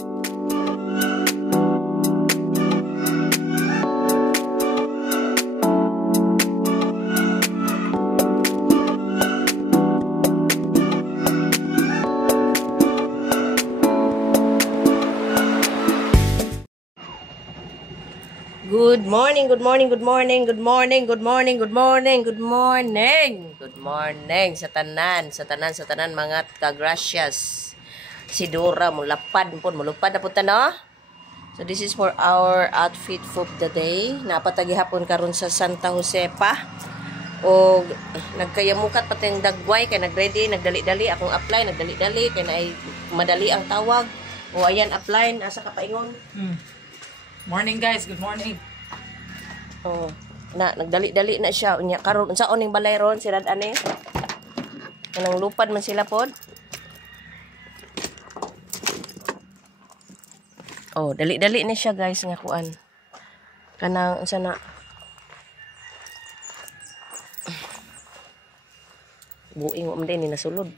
Good morning, good morning, good morning, good morning, good morning, good morning, good morning. Good morning sa tanan mga kagracias. Si Dora mulapad na punta no. So this is for our outfit for the day. Napatagi hapon karon sa Santa Josepa. O nagkayamukat pati ang dagway kay nagready, nagdali-dali akong apply, nagdali-dali kay naay madali ang tawag. O ayan apply asa ka paingon. Morning guys, good morning. Oh, nagdali-dali na siya. Unya karon unsa oning balay ron sirad ani? Kanang lupad man sila pod. Oh, dali-dali na siya guys nga kuan. Kanang unsa na buing mo man ni nasulod.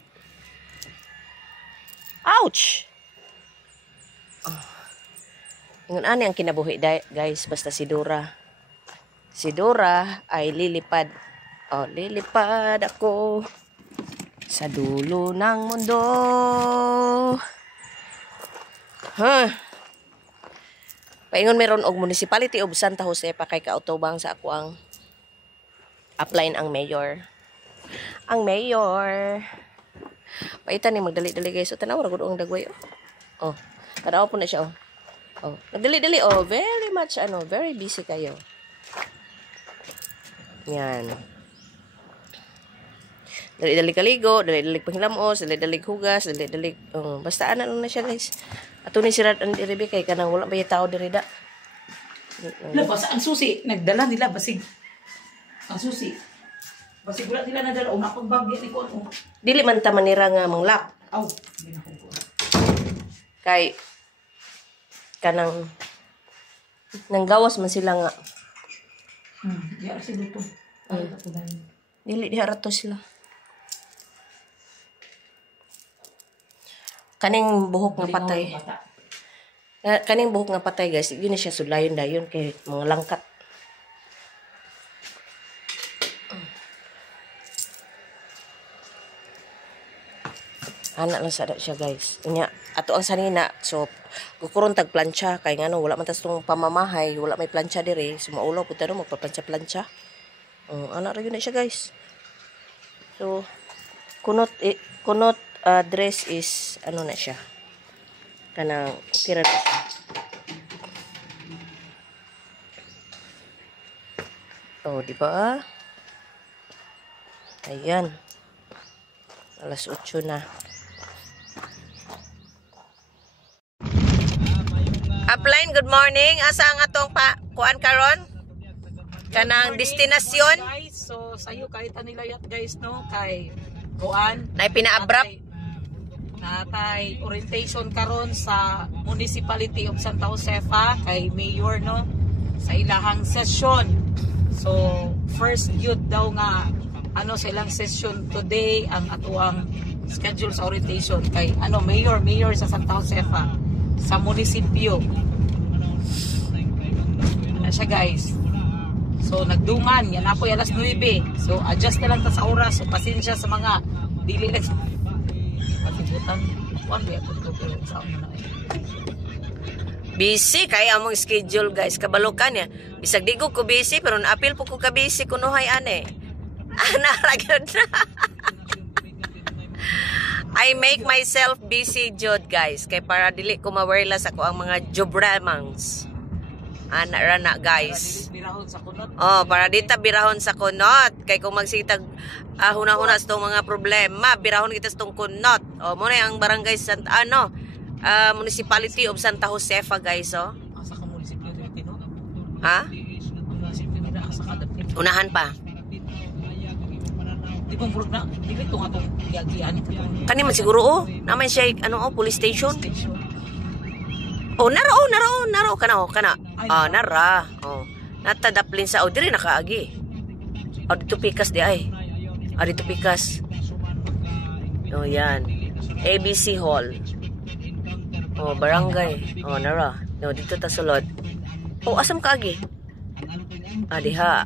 Ouch. Ingon ani ang kinabuhi guys basta si Dora. Si Dora ay lilipad. Oh, lilipad ako sa dulo ng mundo. Paingon meron og municipality of Santa Josepa kay kautobang sa ako ang apply ang mayor. Ang mayor. Paitan ni magdali-dali guys. So tanaw ra gud ang dagway. Oh, tanaw po na siya oh. Oh, nagdali-dali oh, very much very busy kayo. Yan. Dali-dali kaligo, dali-dali panghilamos, dali-dali hugas, dali-dali basta ana lang na siya guys. Ato ni sirat ang diribi kay kanang wala pa tao diri da. Labas ang susi, nagdala nila basig. Ang susi. Basig wala nila nadala o mapagbagya ni ko. Dili man ta manira nga manglak. Aw, hindi na ko. Kay kanang nanggawas man sila nga. Diya si dito. Dili diha to sila. Kaning buhok nga patay. Kaning buhok nga patay guys, yun na siya sulayon dayon kay mga langkat. Ana lang sada siya guys. Unya ato ang sanina so kukuron tag plancha kay ngano wala man tas tong pamamahay, wala may plancha diri, sumaulaw pud tano magpa-plancha. Ana ra yun na siya guys. So kunot dress is na siya. Kanang okay ra siya. Oh, di ba? Ayan. Alas 8 na. Upline, good morning. Asa ang atong kuan karon? Kanang destinasyon. Guys, so sayo kahit nila yat guys no kay kuan. Nay pinaabrap. Natay orientation karon sa Municipality of Santa Josepa kay Mayor no sa ilahang session. So first youth daw nga sa ilang session today ang atuang schedule sa orientation kay mayor sa Santa Josepa sa munisipyo. Na siya guys. So nagdungan yan ako alas 9. So adjust na lang ta sa oras. So pasensya sa mga dili lang patibutan. Kuan ba to sa una. Busy kay among schedule guys. Kabalukan ya. Bisag di ko busy pero na-appeal po ko ka busy kunuhay ane. Naragod na. I make myself busy jud guys kay para dili ko ma-wearlas ako ang mga jobramangs. Ana guys. Oh, para dita birahon sa kunot kay kung magsitag huna-huna sa tong mga problema, birahon kita sa tong kunot. Oh, mo na ang barangay Municipality of Santa Josepa guys oh. Asa ka municipality no? Ha? Unahan pa. Di ba murag na? Di ba itong atong giagian? Kani man siguro oh. Naman siya police station. Oh, naro kana. Nara. Oh. Natadaplin sa diri nakaagi. Dito pikas di ay. Dito pikas. Oh, yan. ABC Hall. Oh, barangay. Oh, nara. No, dito ta sulod. Oh, asam ka agi? Ah, diha.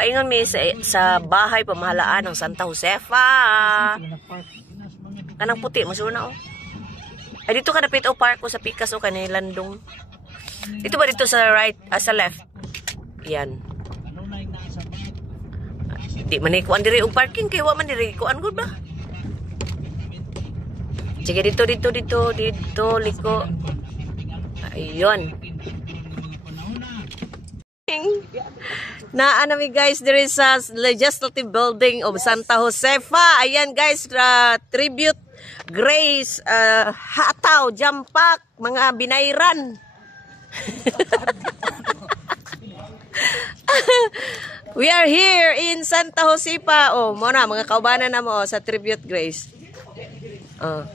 Paingon mi sa bahay pamahalaan ng Santa Josefa. Kanang puti, masuna oh. Ay, dito ka napit o park ko sa Pikas o kanilandong. Dito ba dito sa right, sa left? Yan. Di man ikuan diri og parking kay wa man diri kuan gud ba? Sige dito liko. Ayun. Naanami guys, there is a legislative building of Santa Josefa. Ayan guys, tribute Grace, hataw, jampak, mga binayran. We are here in Santa Josefa. Oh, muna mga kaubanan na mo sa Tribute Grace. Oh.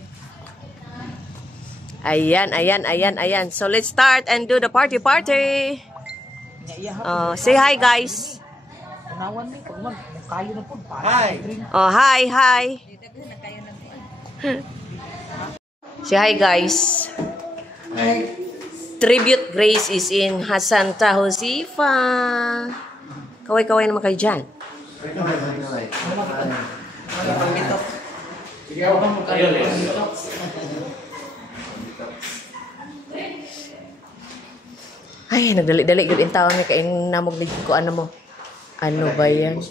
Ayan. So let's start and do the party. Say hi guys. Hi. Oh, hi. Say hi guys. Hi. Tribute Grace is in Santa Josefa. Kaway-kaway naman kayo dyan. Ay, nagdali-dali yun yung taon niya kain namog ni ko ano mo. Ano ba yan?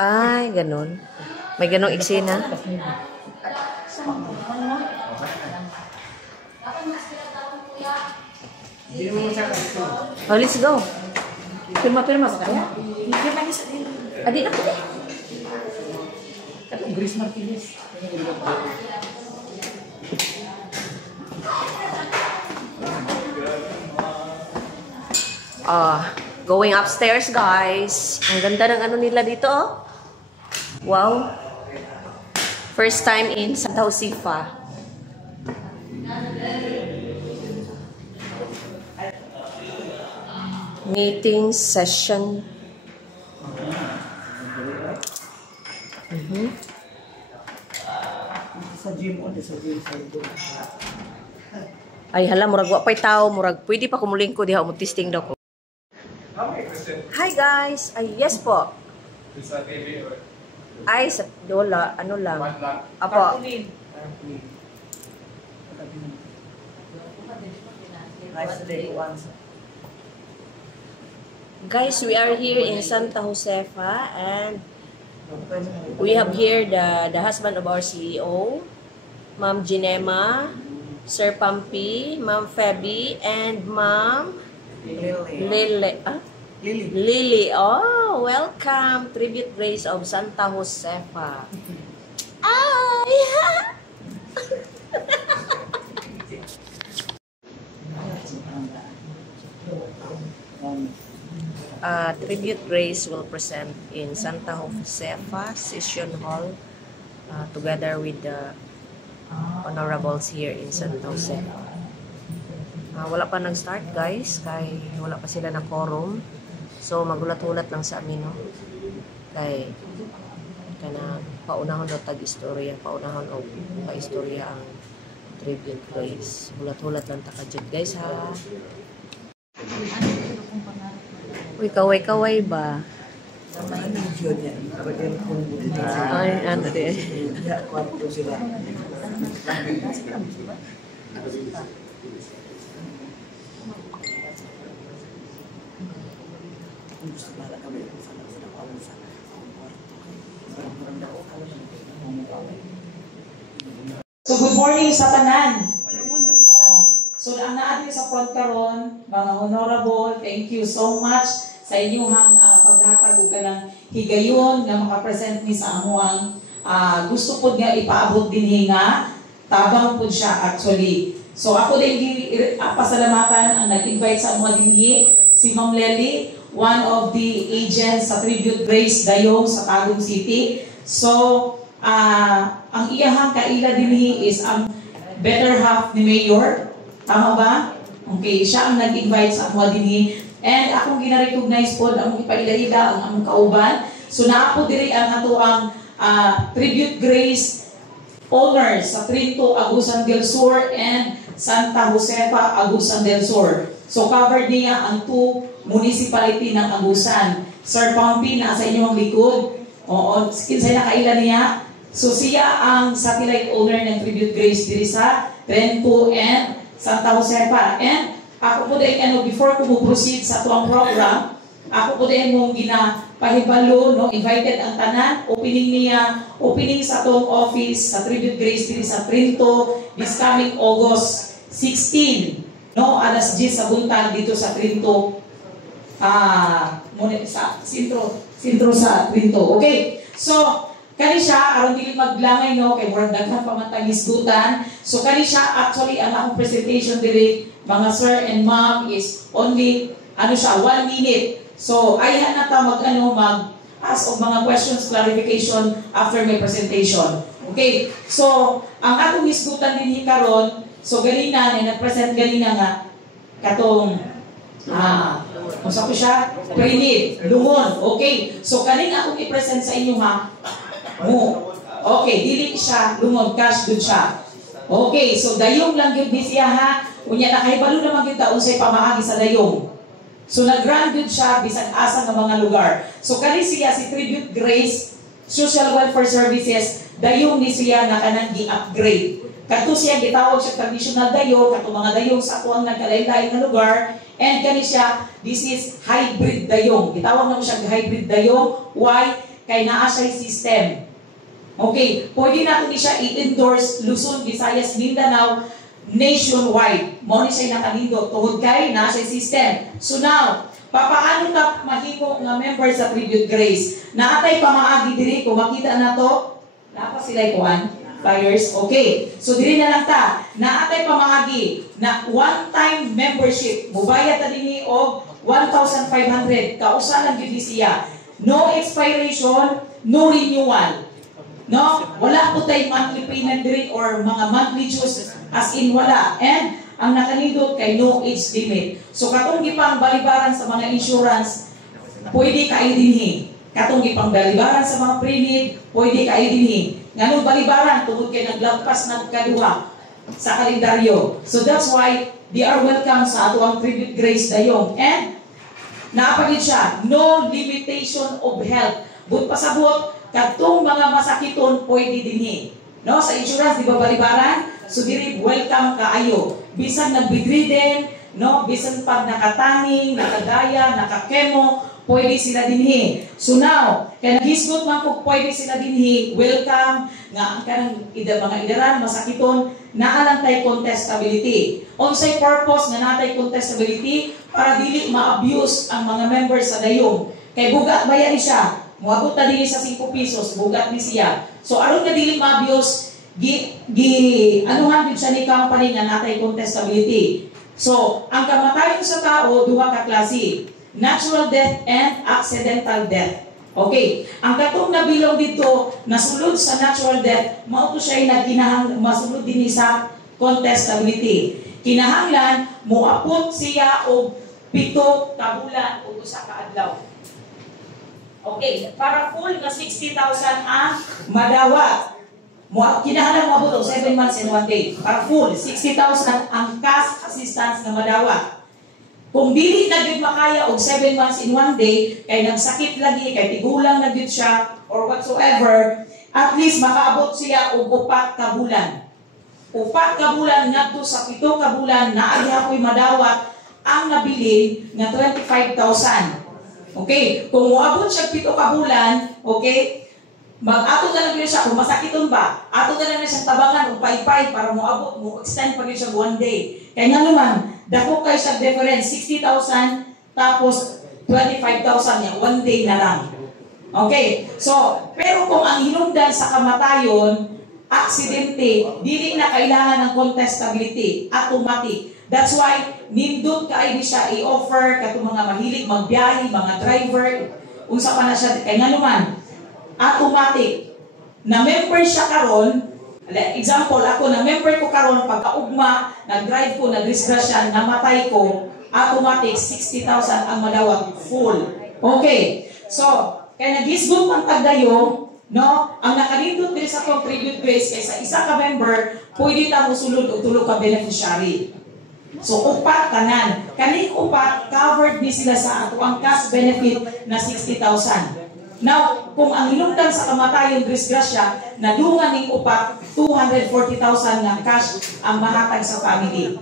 Ay, ganun. May ganung eksena. Oh, let's go. Pirma sa kanya. Adi na ko eh. Katong Grace Martinez. Going upstairs, guys. Ang ganda ng ano nila dito, oh. Wow. First time in Santa Josefa. Meeting session. Sa gym o sa gym sa Ay, hala, murag wa pa'y tao, murag pwede pa kumuling ko diha mo testing daw ko. Hi guys. Ay, yes po. Ay, sa dola, ano lang. Apo. Guys, we are here in Santa Josefa and we have here the husband of our CEO, Ma'am Ginema, Sir Pampi, Ma'am Feby, and Ma'am Lily. Oh, welcome. Tribute Grace of Santa Josefa. Ay! Tribute Grace will present in Santa Josefa Session Hall together with the honorables here in Santa Josefa. Wala pa nag-start guys, kay wala pa sila na quorum. So magulat-ulat lang sa amin, no? Kay kana paunahon daw tag-istorya, paunahon o pa-istorya ang Tribute Grace. Gulat-ulat lang takadjud guys ha. Uy, kaway-kaway ba? Ay, ano din. So good morning sa tanan. So ang naadin sa front karon, mga honorable, thank you so much sa inyong paghatag og kanang higayon nga makapresent ni sa amuang gusto pod nga ipaabot dinhi nga tabang pod siya actually. So ako din pasalamatan ang nag-invite sa amuang dinhi si Ma'am Lely, one of the agents sa Tribute Grace Dayong sa Tagum City. So ang iyahang kaila dinhi is ang better half ni Mayor. Tama ba? Okay, siya ang nag-invite sa amuang dinhi. And akong gina-recognize po ang ipaila-ila ang among kauban. So naapo diri ang ato ang Tribute Grace owners sa Trinto, Agusan del Sur and Santa Josefa, Agusan del Sur. So covered niya ang 2 municipality ng Agusan. Sir Pampi, nasa inyong likod. Oo, kinsay na kailan niya. So siya ang satellite owner ng Tribute Grace diri sa Trinto and Santa Josefa. And ako po din, before ko proceed sa tuwang program, ako po din mong ginapahibalo, no, invited ang tanan, opening sa tong office sa Tribute Grace diri sa Trinto this coming August 16, no, alas 10 sa buntag dito sa Trinto, sa sentro sa Trinto. Okay, so kani siya, aron dili maglangay, no, kay murag daghan pa man tang hisgutan. So kani siya, actually ang akong presentation diri mga sir and ma'am is only 1 minute. So ayhan na ta mag-ask of mga questions, clarification after my presentation. Okay, so ang atong hisgutan din karon, so ganina nag-present ganina nga katong Masa ko siya? Pre-need. Lungon. Okay. So, kaning akong i-present sa inyo ha. Mo. Okay. Dili siya. Lungon. Cash good siya. Okay. So, dayong lang yun siya ha. Unya, nakahibalo naman yun taon sa'y pamaagi sa dayong. So, nag-grand good siya bisag asa ng mga lugar. So, kaning siya si Tribute Grace Social Welfare Services, dayong ni siya na kanang gi-upgrade. Kato siya gitawag siya traditional dayo, kato mga dayong sa tuwang nagkalain-lain na lugar. And kani siya, this is hybrid dayong. Gitawag naman siya hybrid dayong. Why? Kay naa siya system. Okay, pwede natin siya i-endorse Luzon, Visayas, Mindanao, nationwide. Mo ni siya nakalindot. Tuhod kay naa siya system. So now, papaano ka mahimo nga member sa Tribute Grace? Naatay pamaagi diri, kung makita na to, napa sila ikuan? Flyers. Okay. So, diri na lang ta. Naatay pamaagi na one-time membership. Mubayad na din og 1,500. Kausa lang yun siya. No expiration, no renewal. No? Wala po tayo monthly payment diri or mga monthly dues as in wala. And ang nakalindot kay no age limit. So, katong gipang balibaran sa mga insurance, pwede kayo dinhi. Katong gipang balibaran sa mga pre-need, pwede kayo dinhi. Nga balibaran, tungod kayo naglagpas ng kaduha sa kalendaryo. So that's why they are welcome sa ato ang Tribute Grace dayong. And naapagid siya, no limitation of health. But pasabot, katong mga masakiton, pwede dinhi. No? Sa insurance, di ba balibaran? So diri, welcome kaayo. Bisan nag-bedridden, no? Bisan pag nakataning, nakadaya, nakakemo, pwede sila dinhi. So now, kaya naghisgot man kung pwede sila dinhi, welcome, nga ang kanang mga idaran, masakiton, naalang tayo contestability. Unsay purpose nga natay contestability para dili ma-abuse ang mga members sa dayong. Kay bugat bayan ni siya, muabot na dili sa 5 pesos, bugat ni siya. So aron na dili ma-abuse, anuhan din siya ni company nga natay contestability. So, ang kamatayon sa tao, duha ka klase. Natural death and accidental death. Okay. Ang katong nabilong dito, nasulod sa natural death, mauto siya masulod din sa contestability. Kinahanglan, muapot siya og 7 ka bulan o 2 ka adlaw. Okay. Para full na 60,000 ang madawat. Kinahanglan maabot og 7 months and 1 day. Para full, 60,000 ang cash assistance na madawat. Kung dili na gyud makaya og 7 months in 1 day, kay nagsakit lagi, kay tigulang na gyud siya, or whatsoever, at least makaabot siya og 4 ka bulan. 4 ka bulan ngadto sa 7 ka bulan, naa gyapon madawat ang nabili nga 25,000. Okay? Kung moabot siya 7 ka bulan, okay? Mag-ato na lang siya, kung masakiton ba, ato na lang siya tabangan o pay-pay para moabot, mo-extend pa rin siya 1 day. Kaya nga naman, dako kayo sa difference, 60,000 tapos 25,000 niya, 1 day na lang. Okay, so, pero kung ang hinungdan sa kamatayon, aksidente, dili na kailangan ng contestability, automatic. That's why, nindot kayo siya i-offer katong mga mahilig, magbiyahe, mga driver, unsa pa na siya, kaya nga naman, automatic. Na member siya karon, example, ako na member ko karon pagkaugma, nag-drive ko, nag-disgrasya, namatay ko, automatic 60,000 ang madawat full. Okay. So, kaya nag-hisgot ang tagdayong, No? Ang nakalindot din sa contribute grace kay sa isa ka member, pwede ta mosulod og tulo ka beneficiary. So upat tanan. Kaning upat covered ni sila sa ato ang cash benefit na 60,000. Now, kung ang hinungdan sa kamatayon disgrasya, nadungan ning upat 240,000 na cash ang mahatag sa family.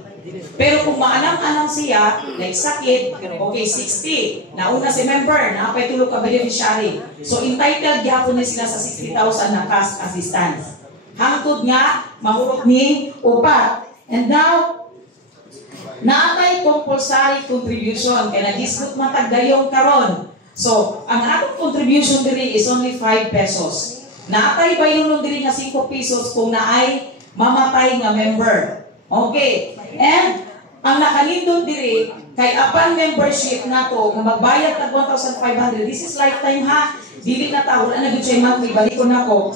Pero kung maanam-anam siya, like sakit, okay, 60. Nauna si member, napay tulo ka beneficiary. So entitled gyapon na sila sa 60,000 na cash assistance. Hangtod nga, mahurot ni upat. And now, naatay compulsory contribution. Kaya nag-discount matagdayong karon. So, ang atong contribution diri is only 5 pesos. Naatay bayunon diri nga 5 pesos kung naay mamatay nga member. Okay. And ang nakalindot diri kay apan membership nato nga magbayad tag 1,500. This is lifetime ha. Dili na ta wala na gyud siya monthly balikon nako.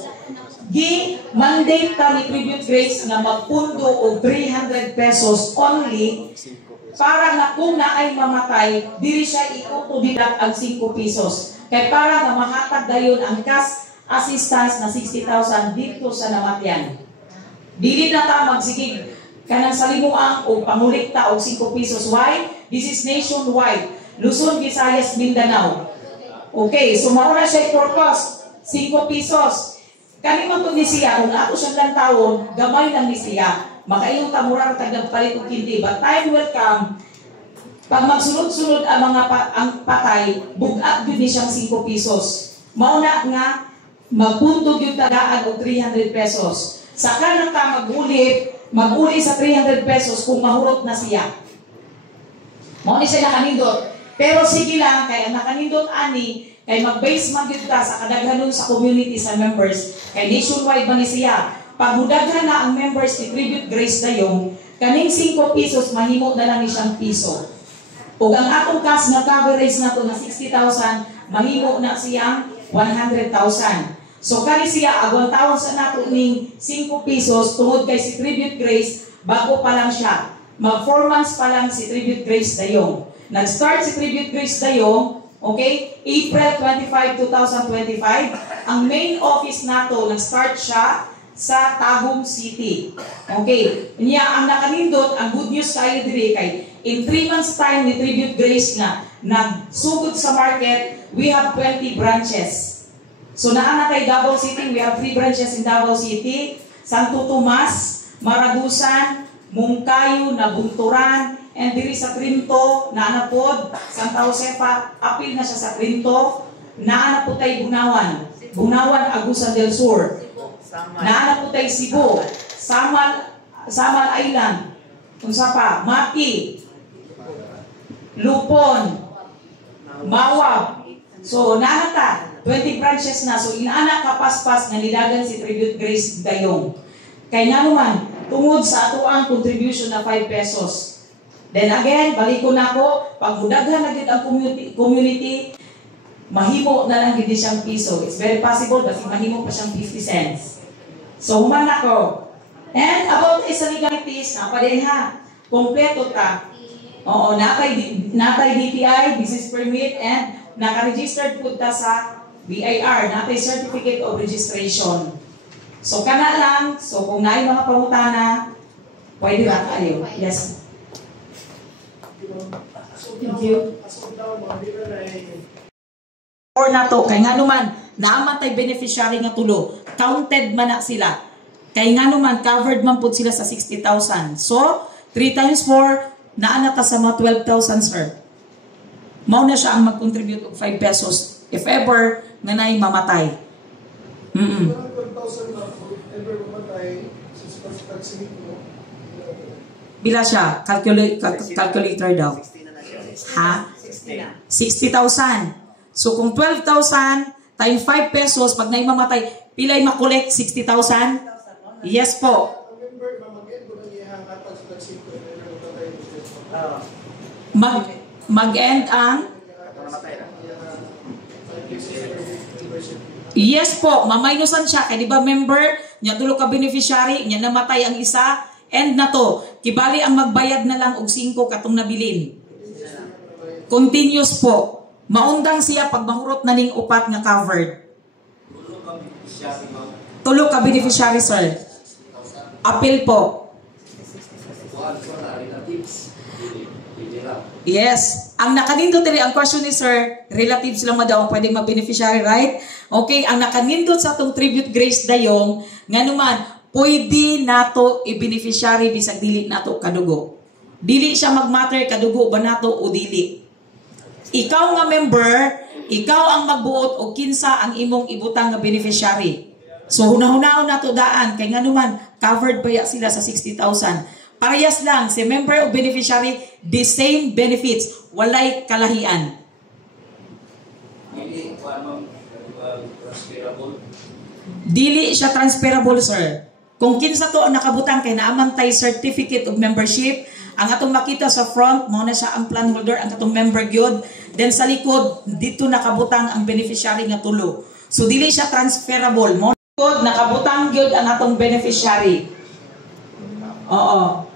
Mandate ta ni Tribute Grace nga magpundo og 300 pesos only para na kung naay mamatay diri siya itutudidak ang 5 pesos. Kay para nga mahatag dayon ang cash assistance na 60,000 dito sa namatyan. Dili na ta magsigig kanang salimuang o pangulikta og 5 pesos. Why? This is nationwide. Luzon, Visayas, Mindanao. Okay, so mauna siya purpose. 5 pesos. Kani man to ni siya, kung ato siyang lantawon, gamay lang ni siya. Makaiyong tamurang tagapalit o kindi. But time will come, pag magsunod-sunod ang mga ang patay, bugat yun ni siyang 5 pesos. Mauna nga, magpuntog yung tagaan o 300 pesos. Saka na ka mag-uli sa 300 pesos kung mahurot na siya. Mauni siya nakanindot. Pero sige lang, kaya nakanindot ani, kay mag-base magyud ta sa kadaghanon sa community sa members, kay nationwide man ni siya. Pag mudaghan na ang members ni Tribute Grace dayong, kaning 5 pesos, mahimo na lang ni siyang piso. O ang atong cash na coverage na to na 60,000, mahimo na siyang 100,000. So kani siya agwan tawon sa nato ning 5 pesos tungod kay si Tribute Grace bago pa lang siya. Mag 4 months pa lang si Tribute Grace dayong. Nag-start si Tribute Grace dayong, okay? April 25, 2025. Ang main office nato nag-start siya sa Tagum City. Okay? Niya ang nakanindot, ang good news kayo diri kay in 3 months time ni Tribute Grace na nagsugod sa market, we have 20 branches. So naana kay Davao City, we have 3 branches in Davao City, Santo Tomas, Maragusan, Mungkayo, Nabunturan, and diri sa Trinto, naana pod, Santa Josefa, apil na siya sa Trinto, naana po tay Bunawan, Agusan del Sur, naana po tay Cebu, Samal Island, unsa pa, Mati, Lupon, Mawab. So naana ta 20 branches na. So, inaana kapaspas nga nidagan si Tribute Grace dayong. Kaya nga naman, tungod sa ato ang contribution na 5 pesos. Then again, balik ko na ako, pag mudaghan na din ang community, mahimo na lang din siyang piso. It's very possible, kasi mahimo pa siyang 50 cents. So, human ako. And about sa legalities, napadin ha, kompleto ta. Oo, natay DTI, business permit, and naka-registered po ta sa BIR, natay Certificate of Registration. So, kana lang. So, kung naay mga pangutana, pwede na kayo. Yes. Thank you. Or na to, kay nga naman, naamatay beneficiary nga tulo. Counted man na sila. Kay nga naman, covered man po sila sa 60,000. So, 3 times 4, naanata sa mga 12,000, sir. Mauna siya ang mag-contribute of 5 pesos. If ever, nga na'y mamatay. Bila siya? Calculator daw. Ha? 60,000. So kung 12,000 times 5 pesos, pag na'y mamatay, pila'y makolekt 60,000? Yes po. Mag-end ang? Yes po, maminusan siya. Kaya di ba member, niya tulo ka beneficiary, niya namatay ang isa, end na to. Kibali ang magbayad na lang og 5 katong nabilin. Continuous po. Maundang siya pag mahurot na ning upat nga covered. Tulo ka beneficiary, sir. Appeal po. Yes. Ang nakanindot diri ang question ni sir, relatives lang daw ang pwedeng mag-beneficiary, right? Okay, ang nakanindot sa atong tribute grace dayong nganuman pwede nato i-beneficiary bisag dili nato kadugo. Dili siya mag-matter kadugo ba nato o dili. Ikaw nga member, ikaw ang magbuot og kinsa ang imong ibutang nga beneficiary. So hunahunahon nato daan kay nganuman covered ba ya sila sa 60,000. Parehas lang, si member o beneficiary, the same benefits. Walay kalahian. Dili siya transferable, sir. Kung kinsa to ang nakabutang kay naamantay certificate of membership, ang atong makita sa front, mo na siya ang plan holder, ang atong member gyud. Then sa likod, dito nakabutang ang beneficiary nga tulo. So dili siya transferable. Mo likod nakabutang gyud ang atong beneficiary. Oo.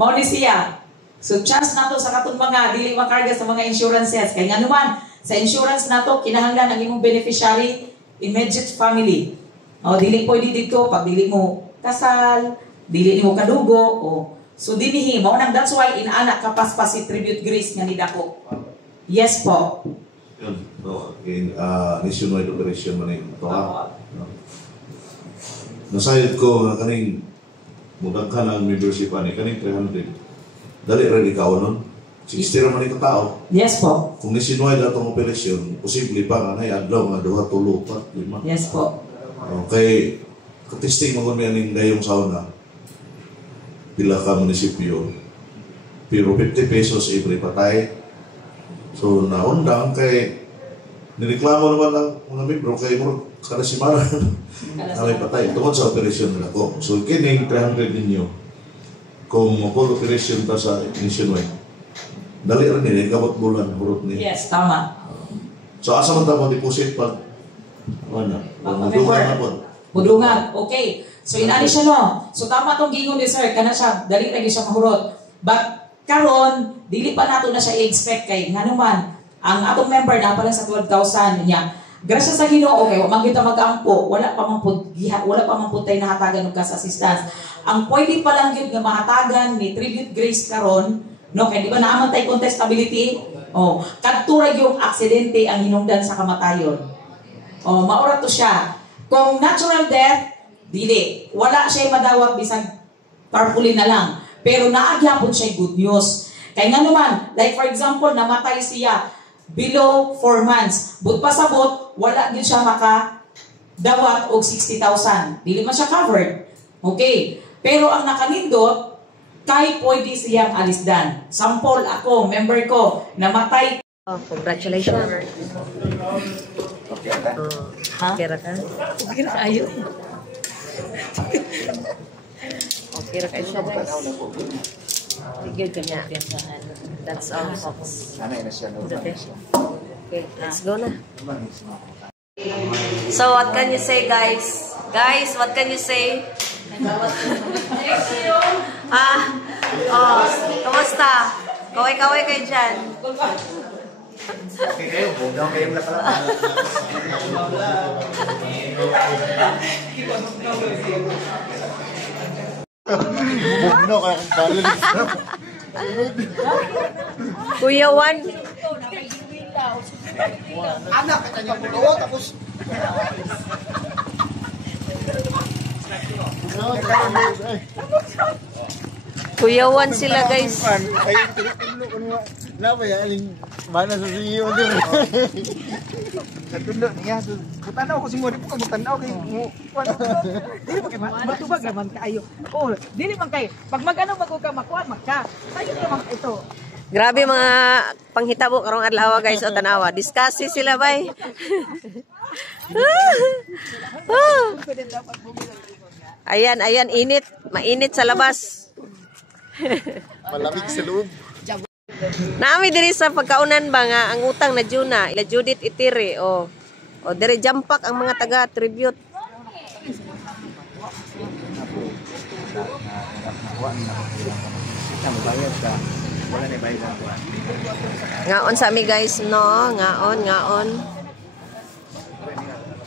Mao ni siya. So chance nato sa katong mga dili makarga sa mga insurances kay nganuman sa insurance nato kinahanglan ang imong beneficiary immediate family. O dili pwede dito pag dili mo kasal, dili mo kadugo o so dinhi mao nang that's why inaana kapaspas si tribute grace nga ni dako. Yes po. Yun. No, in nationwide operation man ito ha. Nasayad ko nga kaning mudaghan ang membership ani kaning 300. Dali ra ikaw nun. 60 ra man ito tao. Yes po. Kung nationwide atong operasyon, posible pa nga nay adlaw nga 2, 3, 4, 5. Yes po. Okay, katesting mo kami aning dayong sauna. Pila ka munisipyo. Pero 50 pesos every patay. So naundang kay nireklamo naman ng mga membro kay mo kada semana kami patay tungod sa operasyon nila ko. So kining 300 ninyo kung full operation ta sa nationwide. Dali rin nila, gabot bulan, burot niya. Yes, tama. So asa man ta mo deposit pag ano? Pagdungan na po. Budungan. Okay. So inani siya no. So tama tong gingon ni sir kana siya dali ra gyud siya mahurot. But karon dili pa nato na siya i-expect kay nganuman ang atong member na pala sa 12,000 niya. Grasya sa Ginoo kay wa man kita mag-ampo, wala pa man pud tay nahatagan og cash assistance. Ang pwede pa lang gyud nga mahatagan ni tribute grace karon, no kay di ba naaman tay contestability? Oh, kadto ra yung aksidente ang hinungdan sa kamatayon. Oh, maura to siya. Kung natural death, dili. Wala siya madawat bisag tarpaulin na lang. Pero naagyapon siya good news. Kaya nga naman, like for example, namatay siya below 4 months. But pasabot, wala din siya makadawat og 60,000. Dili man siya covered. Okay. Pero ang nakanindot, kay pwede siyang alisdan. Sample ako, member ko, namatay. Oh, congratulations. Ha? Okay ra ka? Okay na kayo. Okay ra ka siya, guys. Sige, kanya. That's all, folks. Okay, let's go na. So, what can you say, guys? Guys, what can you say? Kamusta? Kaway-kaway kayo dyan. Okay kayo, bugaw kayo na pala. Bugno kaya kung balik. Kuya Juan. Anak, kita niyo bulo, tapos... Kuya Juan sila, guys. Ay, tinipulo ko nga. Napa ya, aling mana sa CEO din. Natulo niya, butanaw ko si Mori po, butanaw kay mo. Dili man kay matubag naman kayo. Oh, dili man kay pag magano magka makuha magka. Sayo naman ito. Grabe mga panghitabo karong adlaw, guys, o tanawa. Discuss sila, bay. Ayan, ayan, init. Mainit sa labas. Malamig sa loob. Naami diri sa pagkaunan ba nga ang utang na Juna, ila Judith Itire o diri jampak ang mga taga tribute. Ngaon sa mi, guys, no, ngaon.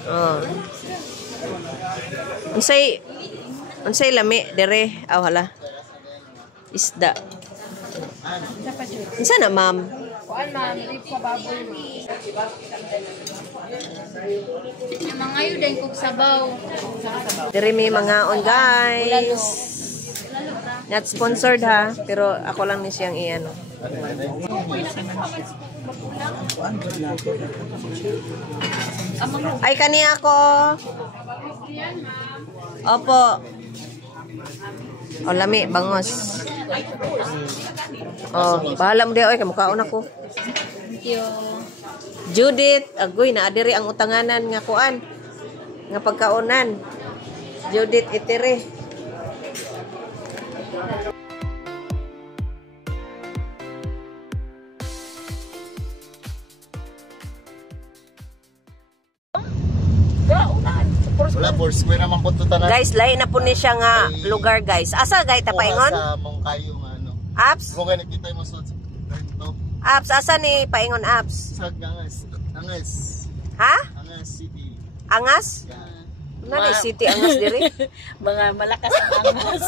Oh. Unsay lami dere? Aw hala. Isda. Unsa na, ma'am? Kuan ma'am, rib sa baboy. Yung mga yun din kong sabaw. Dere may mga on guys. Not sponsored ha, pero ako lang ni siyang iano. Ay kani ako. Opo. O lami bangos. Oh, bahala mo di oy kay mukhaon ako. Thank you. Judith, agoy na adiri ang utanganan nga kuan. Nga pagkaonan. Judith itire. Wala, Foursquare naman po ito tanan. Guys, lain na po ni siya nga lugar guys. Asa gay tapaingon? Sa Mongkayo nga ano. Apps? Kung ganit kita mo sa to. Apps asa ni paingon apps? Sa Angas. Ha? Angas City. Angas? Nani city angas diri? Mga malakas ang angas.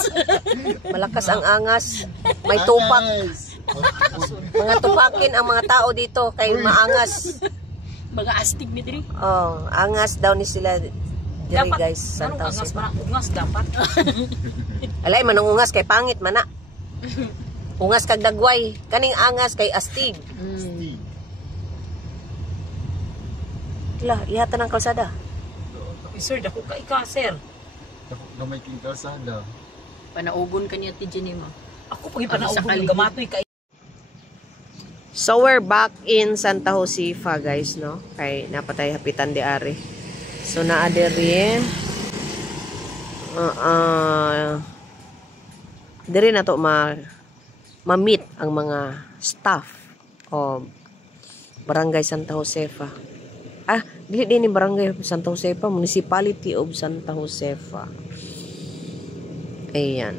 Malakas ang angas. May tupak. Mga tupakin ang mga tao dito kay maangas. Mga astig ni diri. Oh, angas daw ni sila diri guys. Anong Santa angas Jose. ba? Ungas dapat. Alay manong ungas kay pangit man na. Ungas kag dagway, kaning angas kay astig. Lah, ihatan ang kalsada. Sir, dako ka ika, sir. Na may king kalsada. Panaugon ka niya ti Jenny mo. Ako pag ipanaugon gamatoy ka. So we're back in Santa Josefa guys, no? Kay napatay hapitan di ari. So naadiri diri na to ma-meet ang mga staff o Barangay Santa Josefa. Ah, dili din ni Barangay Santa Josefa, Municipality of Santa Josefa. Ayan.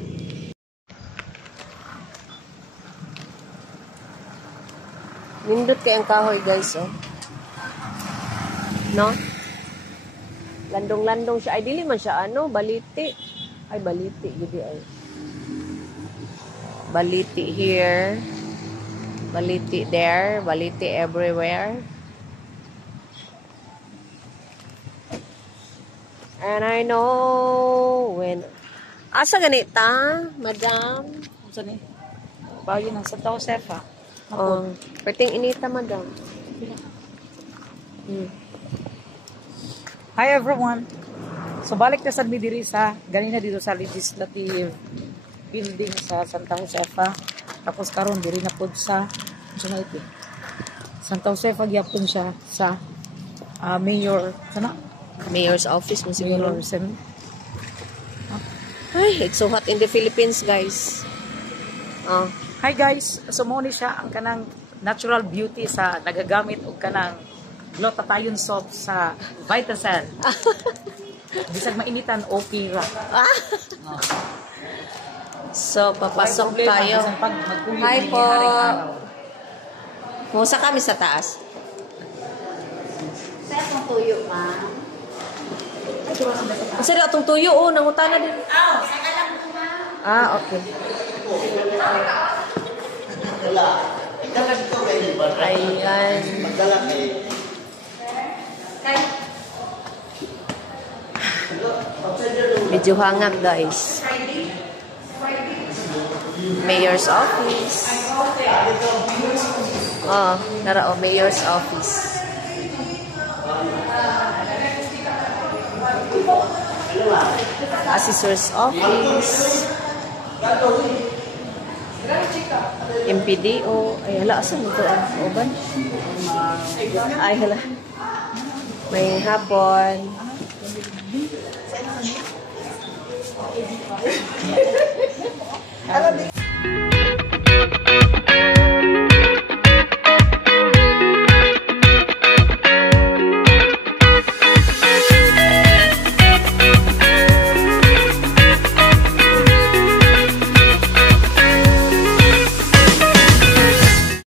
Nindot kay ang kahoy guys, oh. No? Landong-landong siya. Ay, dili man siya, ano, baliti. Ay, baliti, gudi ay. Baliti here. Baliti there. Baliti everywhere. And I know when... Asa ganita, madam? Asa ni? Bagi ng Santa Josefa. Oh, pwedeng inita, madam. Hi everyone. So balik na sad mi diri sa ganina dito sa legislative building sa Santa Josefa. Tapos karon diri na pud sa ito. Santa Josefa gyapon siya sa mayor sana Mayor's office mo siguro. mayor sen. Ay, it's so hot in the Philippines, guys. Oh. Hi guys, so mo ni siya ang kanang natural beauty sa nagagamit og kanang glutathione soap sa Vitasan. Bisag mainitan okay ra. So, papasok Problema, tayo. bisan pag magpuyo Hi ni po. haring araw. Musa kami sa taas. Sa akong tuyo, ma'am. Kasi itong tuyo, oh, nangutana din. Saka lang po, ma'am. Ah, okay. Ayan. Medyo hangak, guys. Mayor's office. Oh, nara, oh, Mayor's office. Assessor's office. MPDO. Ay, hala, asan mo ito? Oban? Ay, hala. May hapon.